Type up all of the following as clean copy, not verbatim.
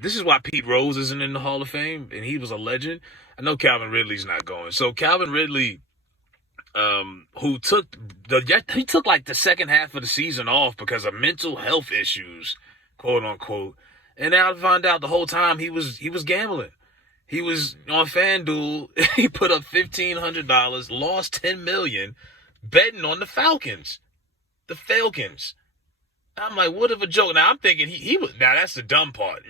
this is why Pete Rose isn't in the Hall of Fame, and he was a legend. I know Calvin Ridley's not going. So Calvin Ridley, who he took like the second half of the season off because of mental health issues, quote unquote. And now I found out the whole time he was gambling. He was on FanDuel. He put up $1,500, lost $10 million, betting on the Falcons. The Falcons. I'm like, what of a joke. Now I'm thinking he was. Now that's the dumb part.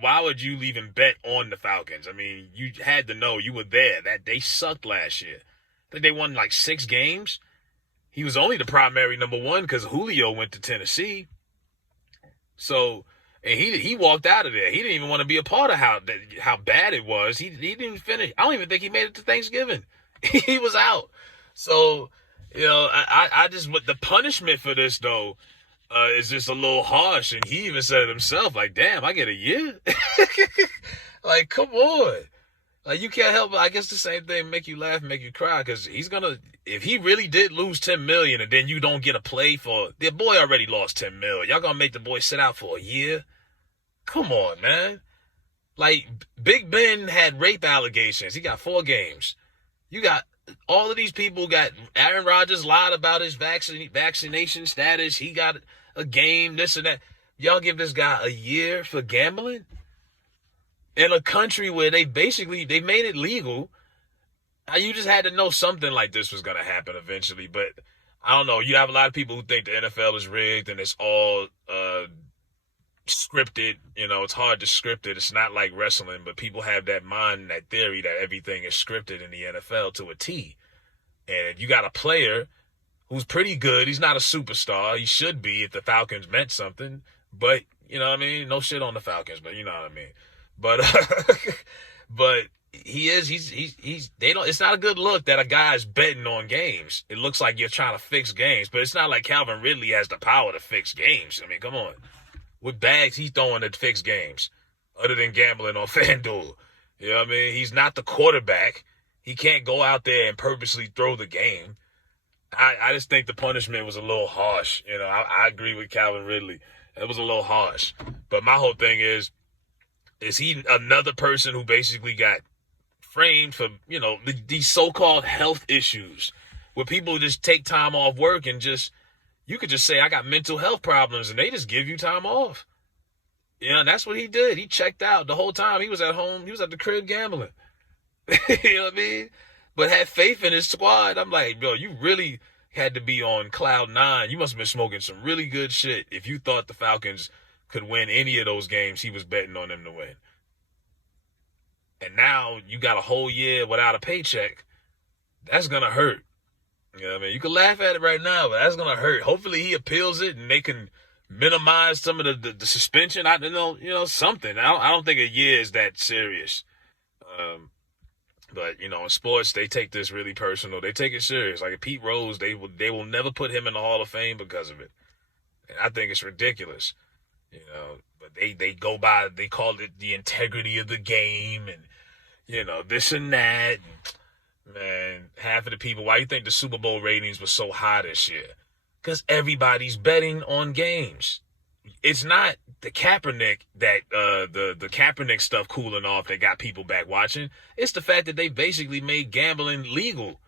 Why would you even bet on the Falcons? I mean, you had to know, you were there. That they sucked last year. I think they won like 6 games. He was only the primary number one because Julio went to Tennessee. So, and he walked out of there. He didn't even want to be a part of how bad it was. He didn't even finish. I don't even think he made it to Thanksgiving. He was out. So, I just, but the punishment for this though is just a little harsh. And he even said it himself, like, damn, I get a year. Like, come on. Like, you can't help it. I guess the same thing make you laugh, make you cry, because if he really did lose $10 million and then you don't get a play for, the boy already lost $10 million. Y'all gonna make the boy sit out for a year? Come on, man. Like, Big Ben had rape allegations. He got 4 games. You got all of these people. Got Aaron Rodgers lied about his vaccination status. He got a game, this and that. Y'all give this guy a year for gambling? In a country where they made it legal. You just had to know something like this was going to happen eventually. But I don't know. You have a lot of people who think the NFL is rigged and it's all scripted. It's hard to script it. It's not like wrestling, but people have that mind, that theory that everything is scripted in the NFL to a T. And you got a player who's pretty good. He's not a superstar. He should be if the Falcons meant something. But, you know what I mean? No shit on the Falcons, but you know what I mean. But but it's not a good look that a guy's betting on games. It looks like you're trying to fix games, but it's not like Calvin Ridley has the power to fix games. I mean, come on. What bags he's throwing to fix games other than gambling on FanDuel? You know what I mean? He's not the quarterback. He can't go out there and purposely throw the game. I just think the punishment was a little harsh. I agree with Calvin Ridley. It was a little harsh. But my whole thing is he another person who basically got framed for, these so-called health issues where people just take time off work and you could just say, I got mental health problems, and they just give you time off. That's what he did. He checked out the whole time. He was at home. He was at the crib gambling. You know what I mean? But had faith in his squad. I'm like, bro, you really had to be on cloud 9. You must have been smoking some really good shit if you thought the Falcons could win any of those games he was betting on them to win. And now you got a whole year without a paycheck. That's going to hurt. You know what I mean? You can laugh at it right now, but that's going to hurt. Hopefully he appeals it and they can minimize some of the suspension. I don't know, something. I don't think a year is that serious. But, in sports, they take this really personal. They take it serious. Like Pete Rose, they will never put him in the Hall of Fame because of it. And I think it's ridiculous. But they go by, they call it the integrity of the game and, this and that. Man, half of the people, why do you think the Super Bowl ratings were so high this year? Because everybody's betting on games. It's not the Kaepernick the Kaepernick stuff cooling off that got people back watching. It's the fact that they basically made gambling legal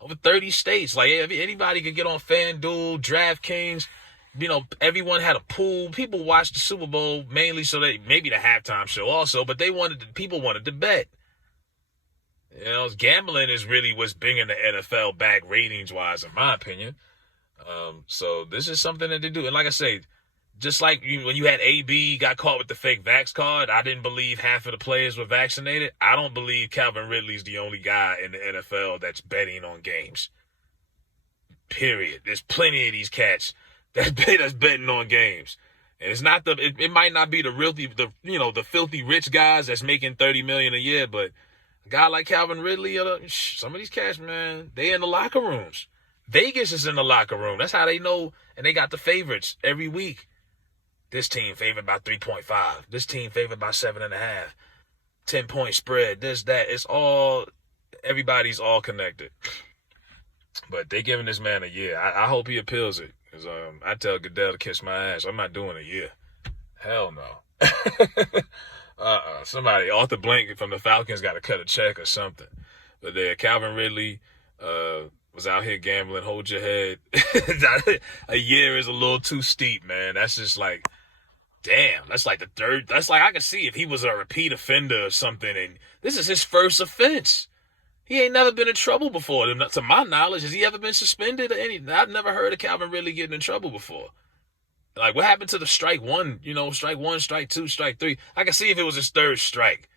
over 30 states. Like anybody could get on FanDuel, DraftKings. Everyone had a pool. People watched the Super Bowl mainly so maybe the halftime show also, but people wanted to bet. Gambling is really what's bringing the NFL back ratings-wise, in my opinion. So this is something that they do. And like I say, just like when you had AB got caught with the fake vax card, I didn't believe half of the players were vaccinated. I don't believe Calvin Ridley's the only guy in the NFL that's betting on games. Period. There's plenty of these cats that's betting on games. And it's not it might not be the filthy rich guys that's making $30 million a year, but a guy like Calvin Ridley, some of these cats, man, they in the locker rooms. Vegas is in the locker room. That's how they know, and they got the favorites every week. This team favored by 3.5. This team favored by 7.5. 10-point spread. This, that. It's all, everybody's all connected. But they giving this man a year. I hope he appeals it. Because I tell Goodell to kiss my ass. I'm not doing a year. Hell no. Somebody, Arthur Blank from the Falcons, got to cut a check or something. But there, Calvin Ridley was out here gambling. Hold your head. A year is a little too steep, man. That's just like, damn. That's like the third. That's like, I could see if he was a repeat offender or something, and this is his first offense. He ain't never been in trouble before. To my knowledge, has he ever been suspended or anything? I've never heard of Calvin Ridley getting in trouble before. Like, what happened to the strike one? Strike one, strike two, strike three. I can see if it was his third strike.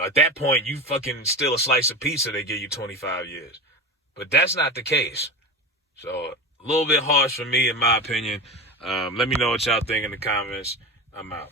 At that point, you fucking steal a slice of pizza, they give you 25 years. But that's not the case. So, a little bit harsh for me, in my opinion. Let me know what y'all think in the comments. I'm out.